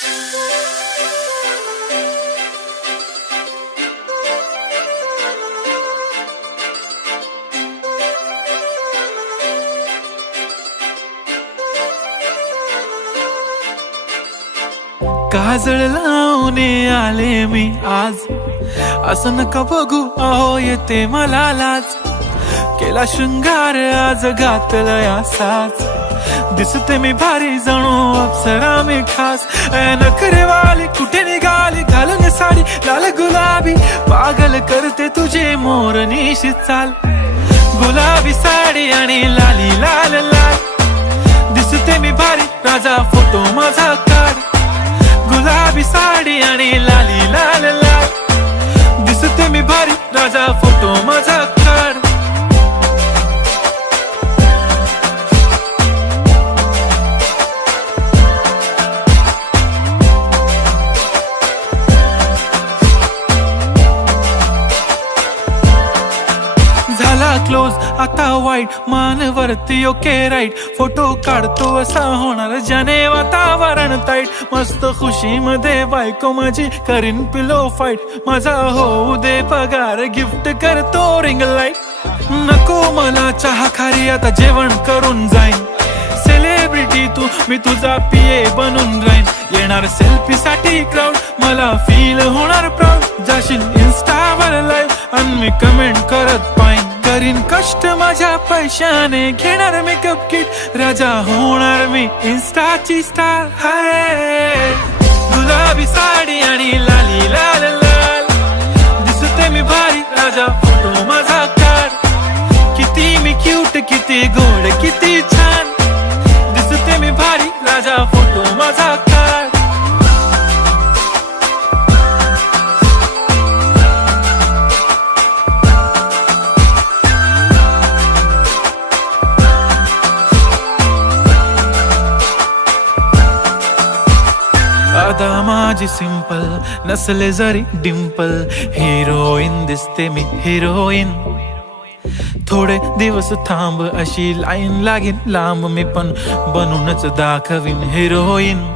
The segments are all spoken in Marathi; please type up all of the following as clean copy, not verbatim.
काजळ लावून आले मी आज, असं नका बघू अहो येते मला लाज. केला शृंगार आज घातला साज, दिसते मी भारी जणू अप्सरा मी खास. नखरेवाली कुठे निघाली घालून साडी लाल गुलाबी, पागल करते तुझे मोरनीशी चाल. गुलाबी साडी आणि लाली लाल लाल, दिसते मी भारी राजा फोटो माझा काढ. गुलाबी साडी आणि लाली लाल लाल, दिसते मी भारी राजा फोटो माझा काढ. झाला क्लोज आता वाईट, मानवरती ओके राईट. फोटो काढतो असा होणार ज्याने वातावरण ताईट. मस्त खुशी मध्ये बायको माझी करीन पिलो फाईट. माझा होऊ दे पगार गिफ्ट करतो रिंग लाईट. नको मला चहा खारी आता जेवण करून जाईन. सेलिब्रिटी तू मी तुझा पिये बनून राहीन. येणार सेल्फी साठी क्राऊड मला फील होणार प्राऊड. जाशील इन्स्टावर लाईव्ह आणि मी कमेंट करत पाईन. करीन कष्ट माझ्या पैशाने घेणार मेकअप किट. राजा होणार मी इन्स्टाची स्टार. हाय गुलाबी साडी आणि लाली लाल लाल, दिसते मी भारी राजा फोटो माझा काढ. किती मी क्यूट किती गोड किती छान, दिसते मी भारी राजा फोटो माझा काढ. अदा माझी सिंपल नसले जरी डिंपल, हिरोईन दिसते मी हिरोईन. थोडे दिवस थांब अशी लाईन लागेल लांब, मी पण बनूनच दाखवीन हिरोईन.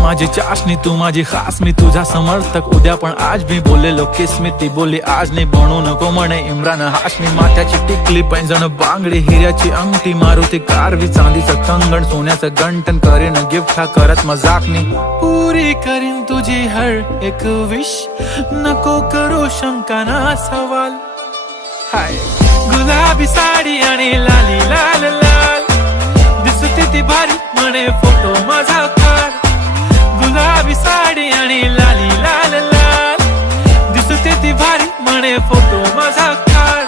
माझी चाशनी तू माझी खास, मी तुझा समर्थक उद्या पण आज. मी बोललेलो किस मी ती बोलली आज नाही. बनू नको म्हणे इम्रान हाशमी. माथ्याची टिकली पैंजण बांगडी हिऱ्याची अंगठी, मारुती कारवी चांदीचं कंगण सोन्याचं गंटन. करीन गिफ्ट हा करत मजाकनी, पुरी करीन तुझी हर एक विश. नको करू शंका ना सवाल. हाय गुलाबी साडी आणि लाली लाल लाल, दिसते ती भारी म्हणे फोटो माझा काढ. गुलाबी साडी आणि लाली लाल लाल, दिसते ती भारी म्हणे फोटो माझा काढ.